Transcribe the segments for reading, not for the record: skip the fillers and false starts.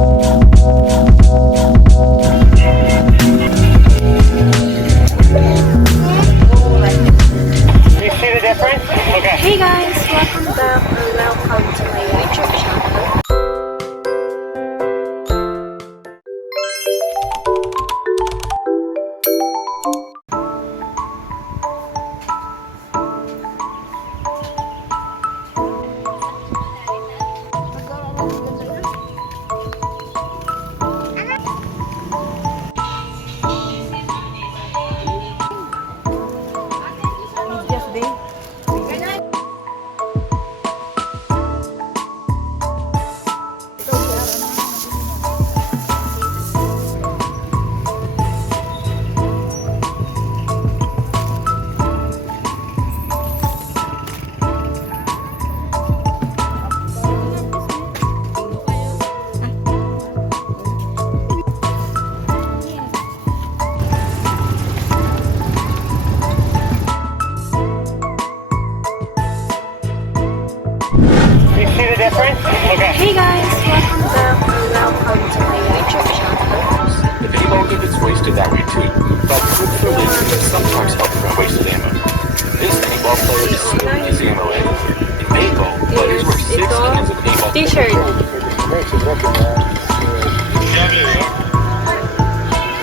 Hey guys! Welcome back or welcome to my YouTube channel. Hey guys! Welcome back or welcome to my YouTube channel. The paintball can gets wasted that way too, but good for living can sometimes help prevent wasted ammo. This paintball player is stealing his ammo in paintball, players wear 6 cans of paintball. T-shirt.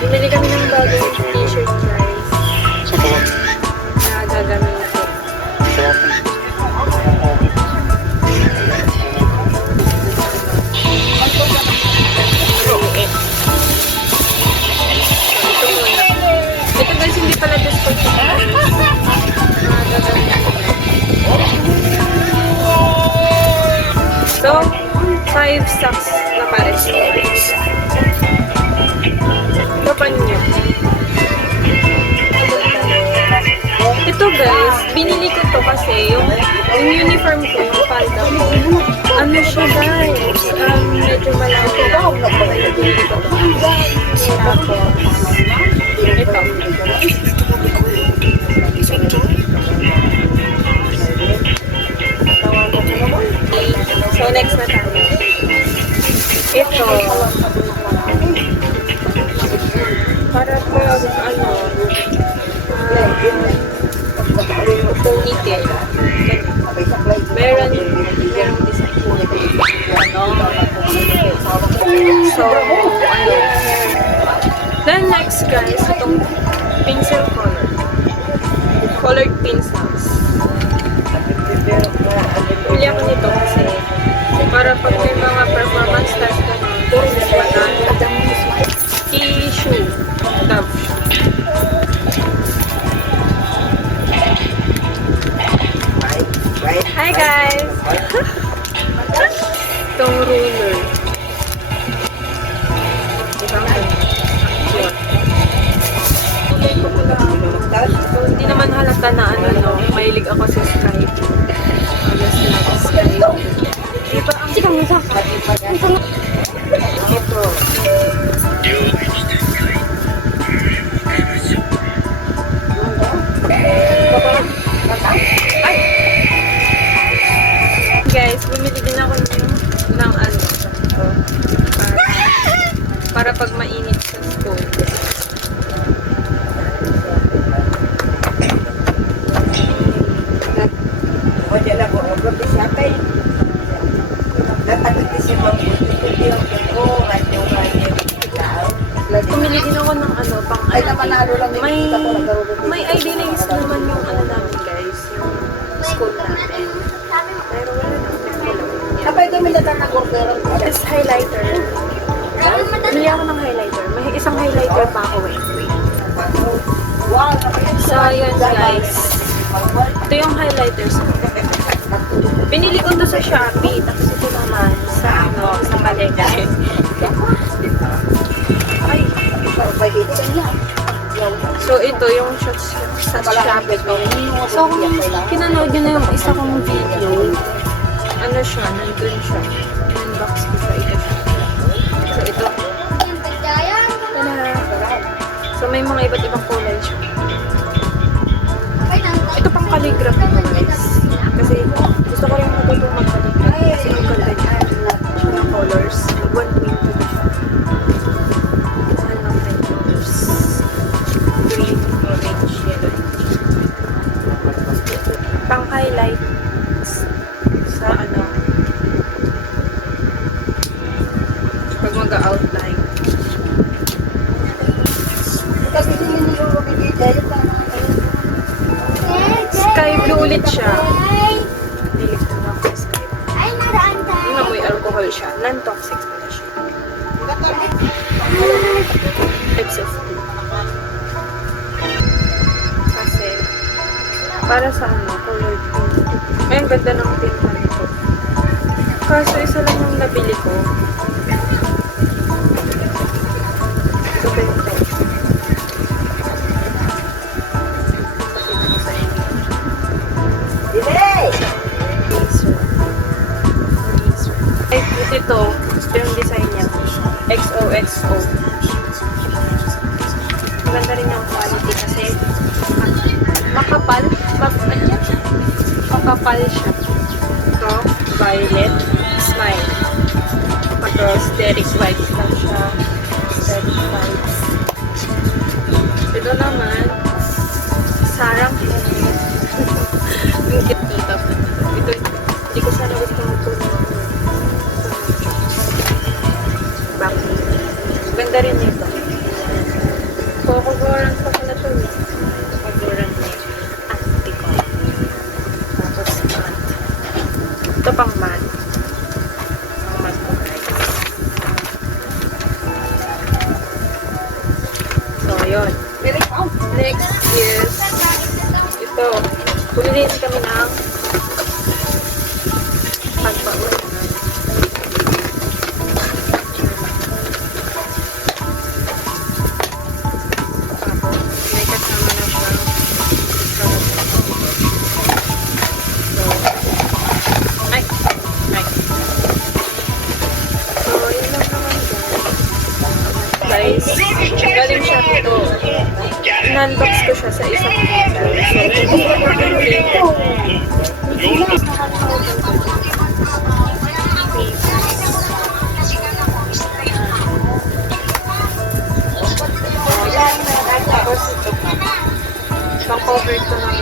Bumili kami ng bagong t-shirt guys. Na gagamitin. Ito guys, hindi pala discount. So, 5 stocks na pares. Ito pa ninyo. Ito guys, binili ko to kasi yung uniform ko, yung palda ko. Ano siya guys? Medyo malaki lang. Binili ko to. Tapos, ito. So, next na tayo. Ito. Para po, ano, ponytail. Meron design. So, ano. Then next guys, itong pencil color. Colored pencils. Pili ako nito kasi para pag may mga performance test ka na tissue. Love. Hi guys! Itong ruler. So, hindi naman halata na ano, no? Mahilig ako sa Skype. Alas lang sa Skype. Diba ang... Sige mo sa... Ito. Ay! Guys, bumili din ako ng ano. Para pag mainit sa school. Pumili din ako ng ano, pang may idealize naman yung ano namin guys, yung school namin. Pero wala nang tapos highlighter. Bili ako ng highlighter. May isang highlighter pa ako eh. So, yun guys. Ito yung highlighters ko. Binili ko to sa Shopee. Tapos ito naman sa ano, sa Palengke. Ay. So, ito yung shots sa Shopee ko. So, kung kinanood nyo na yung isa kong video, ano siya, nandun siya. Unbox ko sa ito siya. So, ito. Tada! So, may mga iba't ibang kulay siya. Ito pang calligraphy ko guys. Kasi gusto ko rin matutong mag-calligraphy. Kasi yung ganda niya. Siya ng colors. 120. mag-outline. Sky blue ulit siya. Nilis ko lang sa sky blue. Yung amoy alcohol siya. Non-toxic pala siya. Types of blue. Kasi, para sa ano, color pink. Ay, ang ganda ng tinta nito. Kaso, isa lang yung nabili ko. Ito ba yung type? Pakita ko sa inyo. Ay, ito yung design niya. XOXO. Maganda rin yung quality kasi makapal. Makapal siya. Ito, violet, smile. Tapos, Derek White lang siya. Derek White. Ito naman, sarang yung cute nito. Ito, hindi ko sana gusto ito. Ganda rin nito. Cocogoran pa pala ito. Cocogoran ni Antico. Tapos matte. Ito pang matte. Pang matte ko guys. So, yun. Next is ito. Puliliin kami ng pagpaulan. May kasama na siya. So, ay! So, yun lang naman guys. Galing siya dito. In-unbox ko siya sa isang video. So, kung gusto ko yung link, tapos ito pa. Pang-cover ito ng